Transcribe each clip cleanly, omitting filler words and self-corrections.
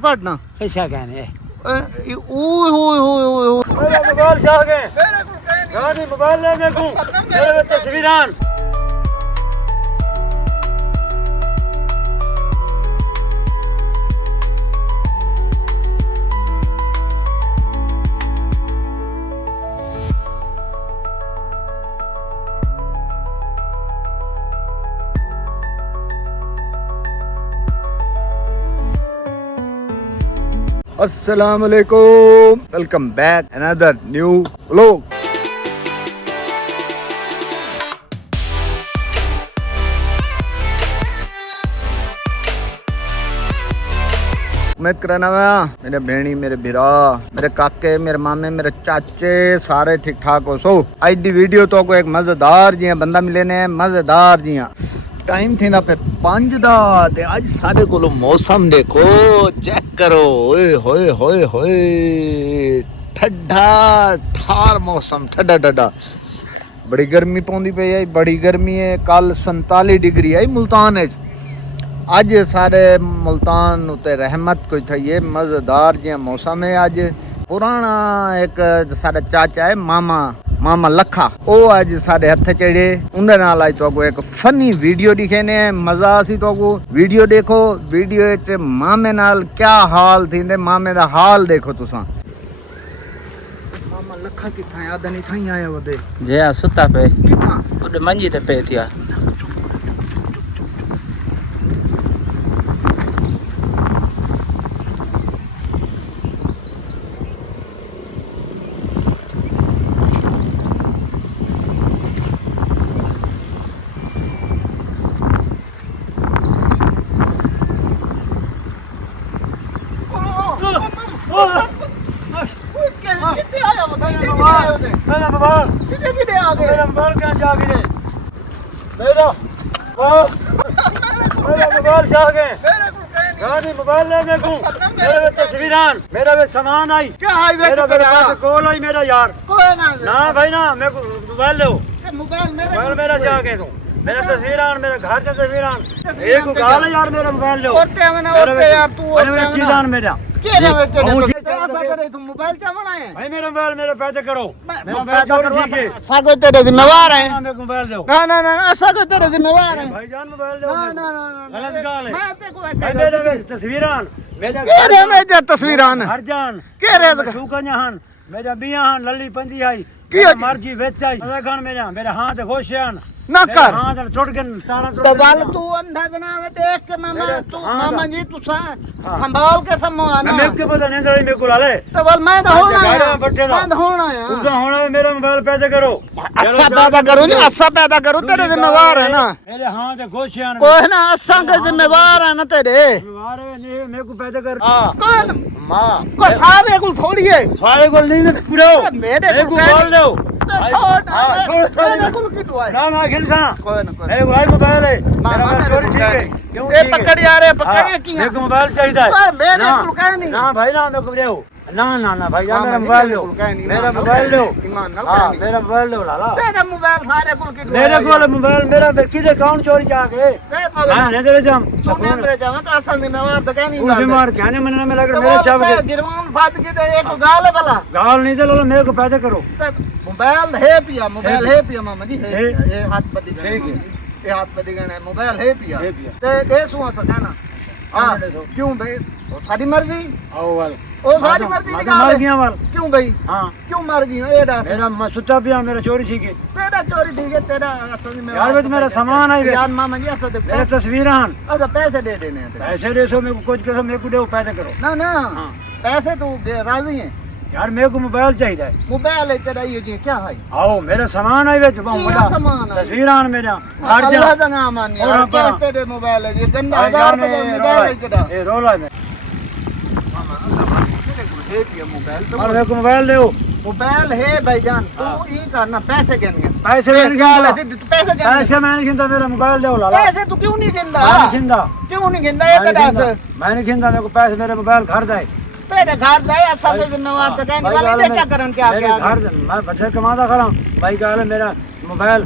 पढ़ना ऐसा कहने ओए होए होए होए मेरा मोबाइल जा गए गाड़ी मोबाइल ले मेरे को मेरे तस्वीरां अस्सलाम वालेकुम, welcome back another new vlog. उम्मीद करना मेरे भेणी, मेरे बिरा, मेरे काके, मेरे मामे, मेरे चाचे सारे ठीक ठाक हो। सो आज दी वीडियो तो को एक मजेदार जी बंदा मिले ने, मजेदार जी टाइम थी ना पे 5 दा ते अज सारे कोलो मौसम देखो, चेक करो। ओए होए होए होए, ठंडा ठार मौसम, ठंडा ठंडा। बड़ी गर्मी पौंदी पई है, बड़ी गर्मी है। कल 47 डिग्री आई मुल्तान। अज सारे मुल्तान उते रहमत कोई थी है, मजेदार जी मौसम है। अज पुराना एक सारा चाचा है, मामा लखा, वो अज सारे हथ चढ़े। उनके नाल अज तो एक फनी वीडियो दिखे ने, मजा सी। तो वीडियो देखो, वीडियो च मामे नाल क्या हाल थी, मामे दा हाल देखो तुसा। मामा लखा किथा याद नहीं था आया वदे जे सुता पे किथा उड मंजी ते पे थिया। गाड़ी मोबाइल ले मेरे को मेरे तस्वीरां मेरा वे सामान आई क्या है वे मेरा कॉल आई मेरा यार। कोई ना भाई ना मेरे को मोबाइल लो, मोबाइल मेरा जाके दो, मेरा तस्वीरां, मेरे घर के तस्वीरां। एक गाल है यार, मेरा मोबाइल लो। औरते यार तू मेरा चीज़ान मेरा क्या है ऐसा करे तू मोबाइल चावना है भाई। मेरा मोबाइल मेरे पैसे करो, मेरा मोबाइल चोरी ठीक है। सागो तेरे जिम्मेवार है। मेरे को मोबाइल दो। ना ना ना सागो तेरे जिम्मेवार है भाईजान, मोबाइल दो। ना ना ना गलत गाल है। मैं ते को भाई मेरे तस्वीरां मेरा केरे में जे तस्वीरां हर जान केरे सुकन्याहन मेरा बियाहन लल्ली पंजी आई की मर्जी वेच आई खान मेरा हाथ खुशियान ना कर हाथ टूट गए सारा तो बाल तू अंधा जना में देख के मामा जी तू संभाल के सम्मान मैं के पता नहीं मेरे को लाले तो बाल मैं तो होना है, बंद होना है। तुझे होना है, मेरा मोबाइल पैसे करो। अच्छा पैदा करूं जी, अच्छा पैदा करूं, तेरे जिम्मेवार है ना। मेरे हाथ खुशियान कोई ना अच्छा के जिम्मेवार है ना तेरे। जिम्मेवार है नहीं, मेरे को पैसे कर। कौन मां को सारे को थोड़ी है, सारे को नहीं पूरा मेरे को बोल दो। छोड़ ना ना खिलसा कोई ना मेरे को भाई मोबाइल है, मेरा मोबाइल चोरी ठीक है। क्यों ए पकड़ यार, ए पकड़ की मेरे को मोबाइल चाहिए है। मेरे को कह नहीं ना भाई ना मेरे को दो। ना ना ना भाई यार मेरा मोबाइल लो, मेरा मोबाइल लो। ईमान ना हां मेरा मोबाइल लो लाला। तेरा मोबाइल सारे को की मेरे को मोबाइल मेरा किसे अकाउंट चोरी जाके हां नहीं दे जाम सोने मेरे जावा का असल जिम्मेवार तो कह नहीं तू बीमार क्या नहीं महीने में लग मेरे शब के गिरवान फात की तो एक गाल भला गाल नहीं दे लो, मेरे को पैसे करो। मोबाइल है पिया, मोबाइल है पिया मामा जी है। ये हाथ पति ठीक है, ये हाथ पति गने मोबाइल है पिया है पिया। ते दे सुआ सकाना। हां क्यों भाई सारी मर्जी आओ वाल ओ सारी मर्जी मर गया वाल क्यों भाई? हां क्यों मर गई ए दा मेरा सुता पिया, मेरा चोरी ठीक है। तेरा चोरी ठीक है, तेरा असल में यार तो मेरा सामान आई यार मामा जी ऐसा तो मेरे तस्वीरां अच्छा पैसे दे देने हैं। पैसे दे सो मेरे को कुछ करो, मेरे को दो पैसे करो। ना ना हां पैसे तू राजी है यार मेरे को मोबाइल चाहिए। मोबाइल है तेरा, ये जी क्या है? आओ मेरा सामान आई बेच क्या सामान है? तस्वीरां मेरा अल्लाह का नाम मान यार, क्या तेरे मोबाइल है? ये गंदा 1000 रुपए का मोबाइल है तेरा। ये रोला है मामा अल्लाह तेरे को है पिया मोबाइल तो और मेरे को मोबाइल दो। मोबाइल है भाईजान, तू ये करना पैसे गिन पैसे मैंने गिनदा, पैसे पैसे मैंने गिनदा, मेरा मोबाइल दो लाला। पैसे तू क्यों नहीं गिनदा? मैंने गिनदा, क्यों नहीं गिनदा? ये तेरा मैंने गिनदा, मेरे को पैसे मेरे मोबाइल घर दे। तेरे घर दे ऐसा कोई जिम्मेवार तो नहीं वाले क्या करन क्या मेरे घर मैं बच्चे कमादा खड़ा भाई गाल मेरा मोबाइल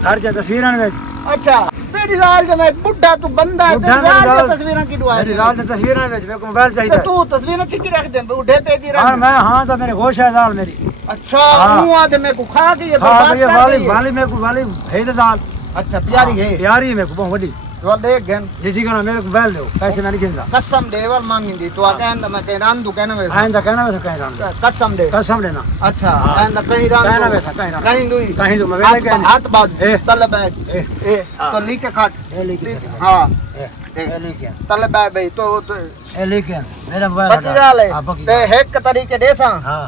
घर जा तस्वीरां में। अच्छा तेरी राल जो मैं बुढ़ा तू बंदा है तेरी राल की तस्वीरें की दुआ मेरी राल दी तस्वीरें विच मेरे को मोबाइल चाहिए तू तस्वीरें छिकी रख दे बुढ़े पे दी हां रख मैं हां तो मेरे होश है दाल मेरी अच्छा मुंह आदे मेरे को खा के ये हां बर्बाद ये कर वाली दी है। वाली मेरे को वाली है तो दाल अच्छा प्यारी है प्यारी है मेरे को बहुत बड़ी तो देख गन जी ठीक है ना मेरे को मोबाइल दो पैसे मैं नहीं गिनता कसम देवर मामी दी तो कहंदा मैं कहीं रान दू कहना वे आइंदा कहना मैं कहीं राम कसम दे कसम लेना अच्छा कहंदा कहीं रान कहना वैसा कहीं राम कहीं दूई कहीं दो मैं वेले कहना हाथ बाज ए। तल बैग ए तो ली के खाट ए लेके हां ए लेके तल बैग भाई तो ए लेके मेरा मोबाइल पक्की गाल है ते हेक तरीके देसा हां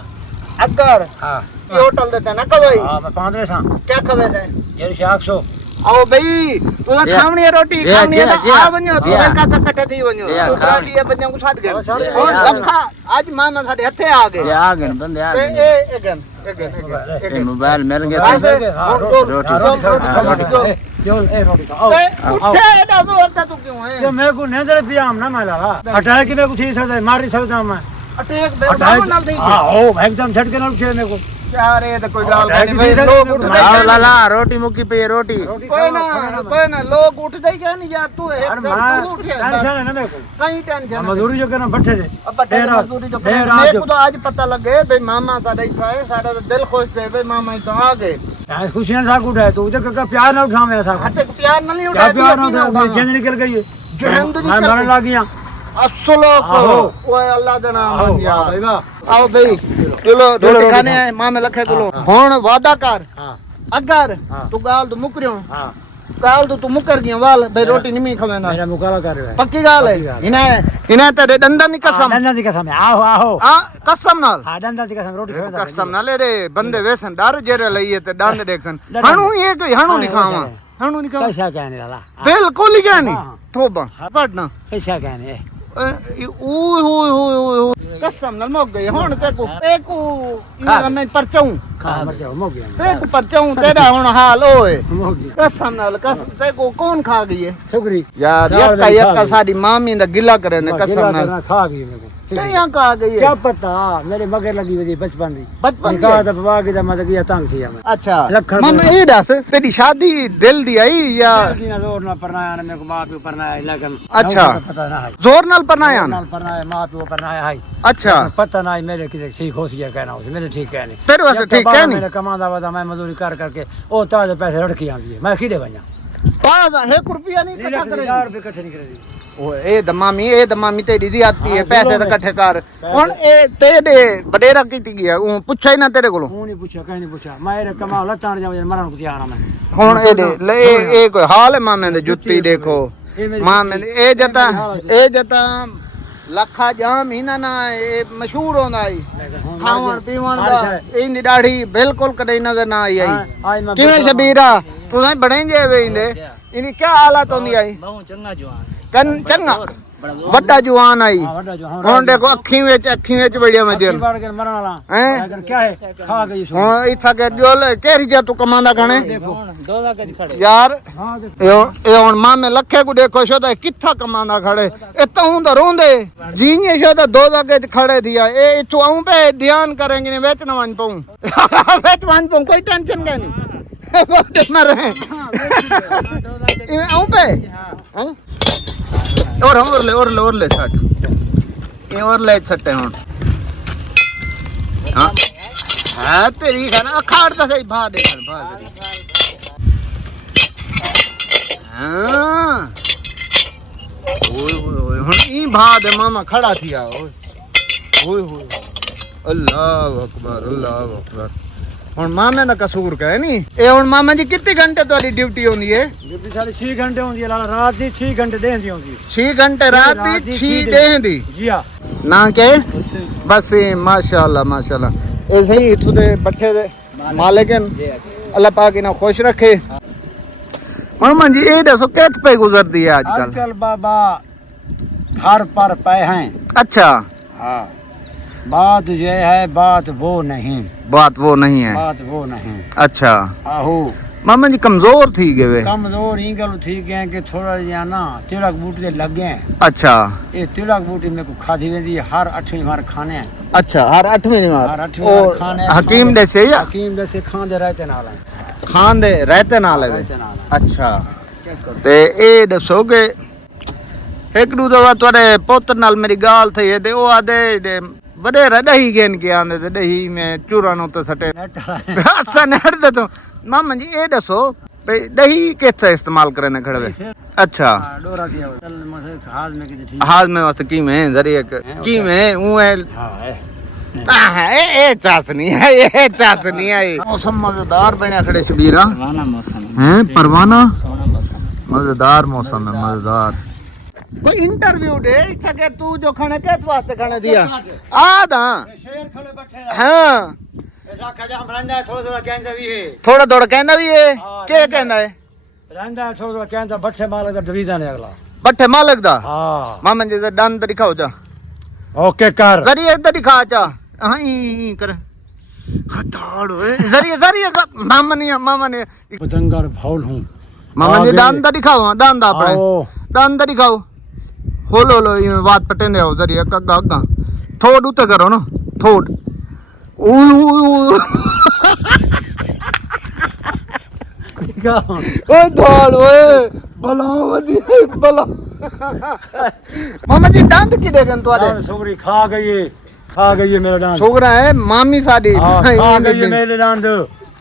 अगर हां ये होटल देते ना कवई हां मैं 15 सा क्या खवे दे ये 100 आओ भाई तुला खावणी है रोटी खावणी है आ बन्यो तो काका कटे थी बन्यो तू खावणी है बन्यो को छाट गए और सब खा आज मामा साडे हथे आ गए आ गए बंदे आ गए ए मोबाइल मिल गया जो ए रोटी खाओ उठे एडा जोर का तू क्यों है ये मेरे को नेजर भी आम ना माला अटैक की मेरे को ठीक से मार नहीं सकता मैं अटैक बेटा नाम दे हां ओ एकदम झटके ना उठे मेरे को यार ये तो कोई गाल नहीं भाई लोग उठ आओ लाला रोटी मुक्की पे रोटी कोई ना लोग उठ जाई क्या नहीं यार तू एक अरे सर तू उठ टेंशन गया है ना मेरे को कहीं टेंशन मजदूरी जो करना बैठे थे अब मजदूरी जो मेरे को तो आज पता लगे भाई मामा साडा इथा है साडा तो दिल खुश थे भाई मामा इथा आ गए खुशियां सा उठाए तो उधर का प्यार ना उठावे ऐसा हटे को प्यार नहीं क्या उठा प्यार ना उठावे जंग निकल गई जंग निकल मैं मरने लग गया असलो को ओए अल्लाह दे नाम यार भाई वाह आओ भाई चलो रोटी खाने आए मामे लखे बोलो हुन वादा कर हां अगर तू गाल तो मुक रियो हां गाल तो तू मुकर गया वाल भाई रोटी नहीं खवे ना मेरा मुकाला कर रहा है पक्की गाल है इने तेरे डंडा नहीं कसम डंडा दी कसम आओ आओ आ कसम नाल हां डंडा दी कसम रोटी खा कसम नाल रे बंदे वेसन डर जेरे लईए ते डंड देखसन हणू ये कोई हणू नहीं खावा हणू नहीं खावा कैसा कहने लाला बिल्कुल ही क्या नहीं तोबा पढ़ना कैसा कहने ओए होए होए होए कसम नाल मोग गई हुन तेको इना मैं परचाऊं खा मर जाओ मो गया तेको परचाऊं तेरा हुन हाल ओए मो गया कसम नाल कसम तेको कौन खा गई है शुक्री यार यक्का साडी मामी दा गिला करे ने कसम नाल खा गई मेरे को कहीं कहा गई है क्या पता मेरे मगर लगी हुई बचपन दी बचपन निकाह दा बाबा के जमा गया तंग थी मैं अच्छा लखन मामा ये दस तेरी शादी दिल दी आई या ना जोर ना परनाया ने मेरे को मां प्यो परनाया लगन अच्छा पता ना है जोर नाल परनाया नाल परनाया मां प्यो परनाया है अच्छा पता ना है मेरे किसे ठीक हो गया कहना उसे मेरे ठीक कहने तेरे वास्ते ठीक है नहीं मैंने कमांदा वादा मैं मजदूरी कर करके ओ ताजे पैसे रड़की आंदी है मैं किडे बना 5 रुपया नहीं इकट्ठा करे 1000 रुपए इकट्ठे नहीं करे ओ ए दमामी तेरी दी आती है पैसे तो इकट्ठे कर हुन ए तेरे बडेरा कीती गया ओ पूछा ही ना तेरे कोलो नहीं पूछा कहीं नहीं पूछा मेरे कमा लतान जा मरण को तैयार मैं हुन ए दे ले ए कोई हाल है मामे दे जुत्ती देखो मामे ए जता लखा जाम ही ना ए मशहूर होंदा आई खावन पीवन दा इंदी दाढ़ी बिल्कुल कदे नजर ना आई किवें शबीरा तू नहीं बनेंगे वे इंदे इनी क्या हालत होंदी आई बहु चंगा जवान कन चंगा वड्डा जवान आई हुन देखो अखी विच बढ़िया मजल मरण वाला हैं क्या है खा गई हुन इथा के जोल केरी जा तू कमांदा खाने 2 लाख खड़े यार ए हुन मामे लखे को देखो शो ता किथा कमांदा खड़े ए तू तो रोंदे जीने शो ता 2 लाख खड़े दिया ए इथु आऊं पे ध्यान करेंगे ने वेच न वन पाऊं वेच वन पाऊं कोई टेंशन का नहीं बस मरे आऊं पे हैं और ले सट ये और ले सट्टे हुन हां हां तेरी खाना अखाड़ ता सही भा दे हां ओए हुन ई भा दे मामा खड़ा थिया ओए अल्लाह अकबर हुन मामे दा कसूर का है नी ए हुन मामा जी कितने घंटे तोरी ड्यूटी होंदी है ड्यूटी सारी 6 घंटे होंदी है लाला रात दी 6 घंटे देंदी होंदी 6 घंटे रात दी 6 देंदी जी हां ना के बस माशाल्लाह ए सही इथु दे बैठे दे मालिक अल्लाह पाक इन्हें खुश रखे मामा जी ए दसो कित पे गुजरदी है आजकल बाबा घर पर पे हैं अच्छा हाँ बात ये है बात वो नहीं अच्छा आहो मामा जी कमजोर थी गए कमजोर ही गल थी गए कि थोड़ा जिहा ना तिलक बूटे लगे हैं अच्छा ये तिलक बूटी मेरे को खाधी वेंदी हर 8वीं बार खाने हैं अच्छा हर 8वीं बार हर 8वीं बार खाने हकीम दे से या हकीम दे से खांदे रहते नाल खांदे रहते नाल है अच्छा ते ए दसोगे एक दू दफा तुहाडे पुत्र नाल मेरी गाल थी ते ओ आदे वडेरा दही गेन के आंदे ते दही में चूरा नु ते सटे असा नेट दे तो मामा जी ए दसो भाई दही कैसे इस्तेमाल करने खड़वे अच्छा डोरा दिया चल मसे हाथ में की ठीक हाथ में वक्त की में जरिए की में ऊ है हां है ए चासनी है ये चासनी है मौसम मजेदार बने खड़े शबीरा परवाना मौसम हैं परवाना सोना मौसम मजेदार मौसम है मजेदार कोई इंटरव्यू दे सके तू जो खाने के वास्ते खाने दिया आदा शेर खड़े बैठे हां राखा जा रंदा थोड़ा थोड़ा कहंदा भी है थोड़ा थोड़ा कहना भी है के कहना है रंदा थोड़ा थोड़ा कहंदा बट्ठे मालक दा डिवीजन है अगला बट्ठे मालिक दा हां मामा जी दा दंद दिखाओ जा ओके कर जरिए इधर दिखा जा हां ई कर हताड़ ओए जरिए मामा ने पतंगर फाउल हूं मामा जी दंद दिखाओ दंद अपने दंद दिखाओ होलो ये बात पटेंदे आओ जरिए कग्गा अग्गा थोड़ उते करो ना थोड़ ओए ढोल ओए भला मामा जी दंद की देखन तुम्हारे छोकरी खा गई है मेरा दांत छोकरा है मामी साडी खा गई है मेरे दांत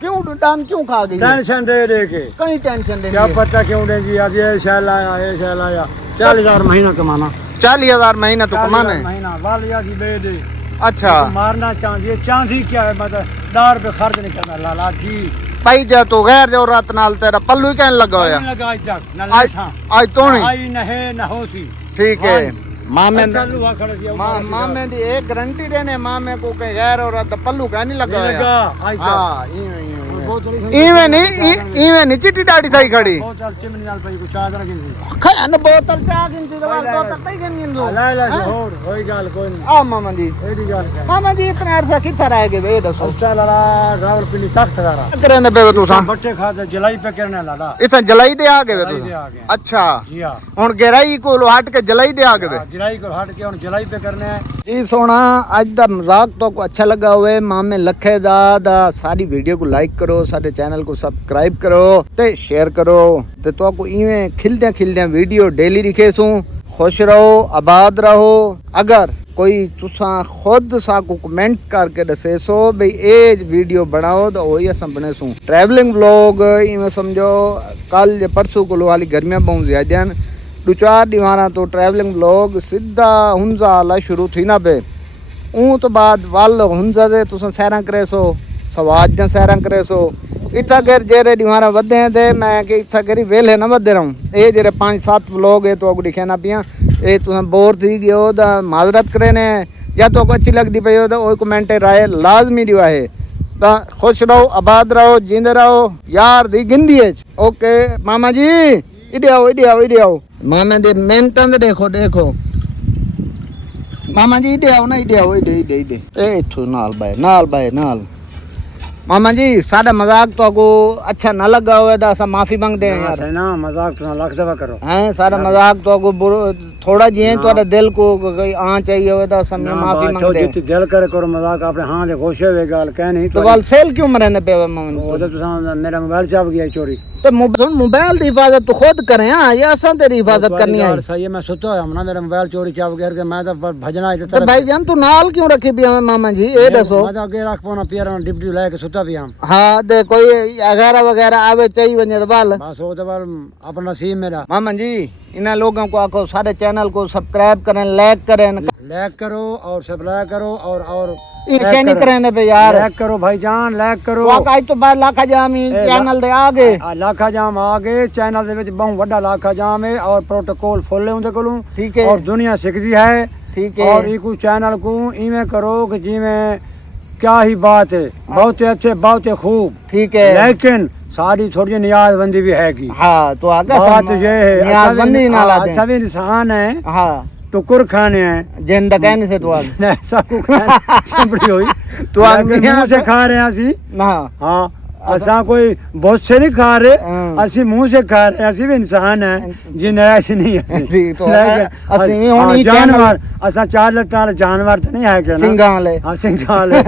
क्यों दांत क्यों खा गई टेंशन दे के कहीं टेंशन दे क्या पता क्यों देंगी आज ये शैल आया 40,000 महीना कमाना 40,000 महीना तो कमाना है महीना वालिया की बे दे अच्छा मारना चांदी चांदी क्या है मतलब दार पे खर्च नहीं करना लाला जी भाई जा तो गैर जो रात नाल तेरा पल्लू कहने लगा होया लगा आज तक न आज तो नहीं आई नहे न होसी ठीक है मामे चालू हुआ खड़े दिया मामे दी एक गारंटी देने मामे को कहीं गैर और रात पल्लू कहने लगा होया आज हां तक इवे नहीं चिट्टी डाड़ी थाई खड़ी बोतल चिमनी नाल पई को चाह जरा गिनसी खान बोतल चाह गिनती दवा बोतल पई गिनदो ला होर होई गाल कोई नहीं आ मामा जी एडी गाल मामा जी इतना अरसा किथे रह गए वे दसो चल ला रावलपिंडी तख्त करा करने पे तुसा बट्टे खाते जलाई पे करने लाला इतना जलाई दे आ गए जलाई दे तुसा आ गए अच्छा जी हां हुन गहराई को हट के जलाई दे आ गए जलाई को हट के और जलाई पे करने है जी सोना आज दा मजाक तो को अच्छा लगा हुए मामे लखे दा सारी वीडियो को लाइक करो साडे चैनल को सब्सक्राइब करो ते शेयर करो ते तो को इवें खिलदे वीडियो डेली दिखे सू खुश रहो आबाद रहो अगर कोई तुसा खुद सा को कमेंट करके दसे सो भाई ए वीडियो बनाओ तो वही असं बने सू ट्रैवलिंग व्लॉग इवें समझो कल जे परसों को वाली गर्मियां बहुत ज्यादा हैं 2-4 दीवारा तो ट्रैवलिंग व्लॉग सीधा हुंजा आला शुरू थी ना पे तो बाद वाल हुंजा दे तुसा सैरा करे सो सवाज जा सैरा करे सो इतना कर जेरे दीवारा वधे हैं ते मैं कि इतना करी वेले ना वधे रहूं ये जेरे 5-7 व्लॉग है तो अगो दिखे ना पिया ये तुसा बोर थी गयो दा माजरत करे ने या तो अच्छी लगती पई हो तो वो कमेंट राय लाजमी दिवा है ता खुश रहो आबाद रहो जींदे रहो यार दी गिंदी है ओके मामा जी इधे आओ मामा दे मेहनत देखो मामा जी इधे आओ ना इधे ए इथु नाल बाय मामा जी साडा मजाक तो को अच्छा ना लगा हुआ दा सा माफी मांगदे हैं यार है ना मजाक तो लाख दफा करो हैं सारा मजाक तो को थोड़ा जी तोड़ा दिल को कोई आ चाहिए हुआ दा सब माफी मांगदे जित दिल करे करो मजाक आपने हां दे खुश होवे गाल कह नहीं तो वाल सेल क्यों मरने पे मामा वो तो तुसा मेरा मोबाइल चाप गया चोरी तो मोबाइल दी हिफाजत तो खुद करें हां या असा तेरी हिफाजत करनी है सही है मैं सुतो है ना मेरा मोबाइल चोरी चाप गया के मैं तो भजना इधर तो भाई जान तू नाल क्यों रखी भी मामा जी ए दसो मैं तो आगे रख पाना पियर डिप्टी लेके सुता भी हम हाँ दे कोई वगैरह आवे चाहिए बने तो बाल बस वो तो बाल अपना नसीब मेरा मामा जी इन लोगों को आखो सारे चैनल को सब्सक्राइब करें लाइक करो और सब्सक्राइब करो और क्या नहीं करें पे यार लाइक करो भाईजान लाइक करो आज तो बाद लाखा जाम चैनल दे आगे लाखा जाम आगे चैनल दे विच बहुत बड़ा लाखा जाम है और प्रोटोकॉल फुल है उनके कोलों ठीक है और दुनिया सिखदी है ठीक है और इको चैनल को इवें करो कि जिवें क्या ही बात है बहुत अच्छे बहुत खूब ठीक है लेकिन सारी थोड़ी नियाजबंदी भी है की हाँ तो आगे बात ये है नियाजबंदी ना लाते सभी इंसान है हाँ टुकुर खाने हैं जिंदा कहने से तो आज ऐसा को संपड़ी हुई तो मुंह से खा रहे हैं सी हाँ हाँ असा कोई बहुत से नहीं खा रहे, हाँ। असि मुंह से खा रहे, असि भी इंसान है जिन्हें ऐसी नहीं है ठीक तो लेकिन असि भी होनी जानवर असा चार लतार जानवर तो नहीं है क्या ना सिंगाले हाँ सिंगाले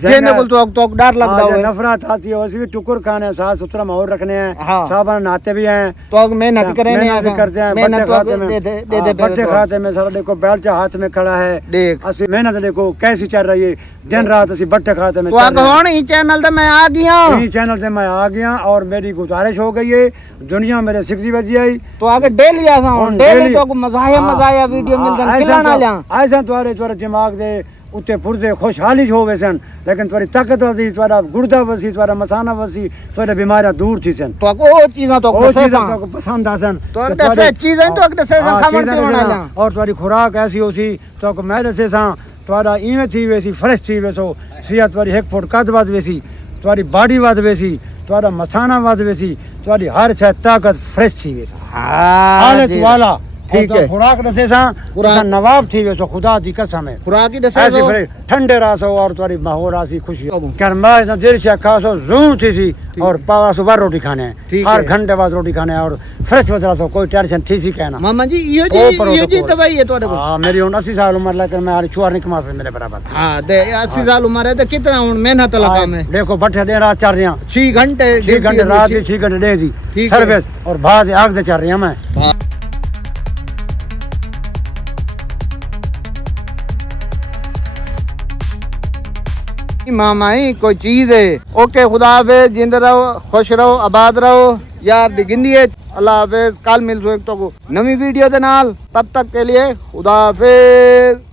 जेने बोल तो डर लगता है नफरत आती है, वैसे भी टुकुर खाने, साफ सुथरा माहौल रखने हैं, हाँ। साबन नहाते भी हैं, तो मेहनत करें मेहनत भी करते हैं, मेहनत बट्टे खाते में दे बट्टे खाते में सारा देखो बेलचा हाथ में खड़ा है, देख असि मेहनत देखो कैसी चल रही है, दिन रात असि बट्टे खाते में तो आगे होने ही चैनल पे मैं आ गया यही चैनल से मैं आ गया और मेरी गुजारिश हो गई है, दुनिया मेरे 60 बजी आई तो आगे डेली आसा हूं डेली तो मजा वीडियो मिलदन खिलाना ल्या ऐसा तुम्हारे दिमाग दे उते पुरदे खुशहाली हो वैसन, लेकिन तुम्हारी ताकत वसी, तुम्हारा गुर्दा वसी, तुम्हारा मसाना वसी, तुम्हारी बीमारियां दूर थी सन, तो वो चीज़ां तो वो चीज़ें तो पसंद आसन, तो अगले से चीज़ें तो अगले से खबर क्यों होना ल्या और तुम्हारी खुराक ऐसी होसी तो मेरे से सा तुम्हारा इवें थी वैसी फ्रेश थी वैसो, सेहत तुम्हारी 1 फुट कद वध वैसी, तुम्हारी बॉडी वध वैसी, तुम्हारा मसाना वध वैसी, तुम्हारी हर शय ताकत फ्रेश थी वैसी हालत वाला ठीक है, खुराक रसे सा पूरा नवाब थी वैसो, खुदा दी कसम है खुराक ही दसे ऐसी फ्रेश ठंडे रासो और तुम्हारी माहौल आसी खुशी करमाश ना देर से खासो जूं थी और पावा सुबह रोटी खाने हैं, हर घंटे बाद रोटी खाने हैं और फ्रेश वजह से कोई टेंशन थी सी कहना मामा जी यो जी दवाई है तोरे को हां मेरी 80 साल उम्र लेकर मैं हारी छुआर नहीं कमा सकता मेरे बराबर हां दे 80 साल उम्र है तो कितना हुन मेहनत लगा मैं देखो बट्ठे दे रात चल रहा 6 घंटे 6 घंटे रात की 6 घंटे डे दी सर्विस और बाद आग से चल रही मैं मामा ही कोई चीज है ओके खुदा हाफिज जिंदा रहो खुश रहो आबाद रहो यार दिगिंदी है अल्लाह हाफिज कल मिल सो एक तो नवी वीडियो दे नाल तब तक के लिए खुदा हाफिज।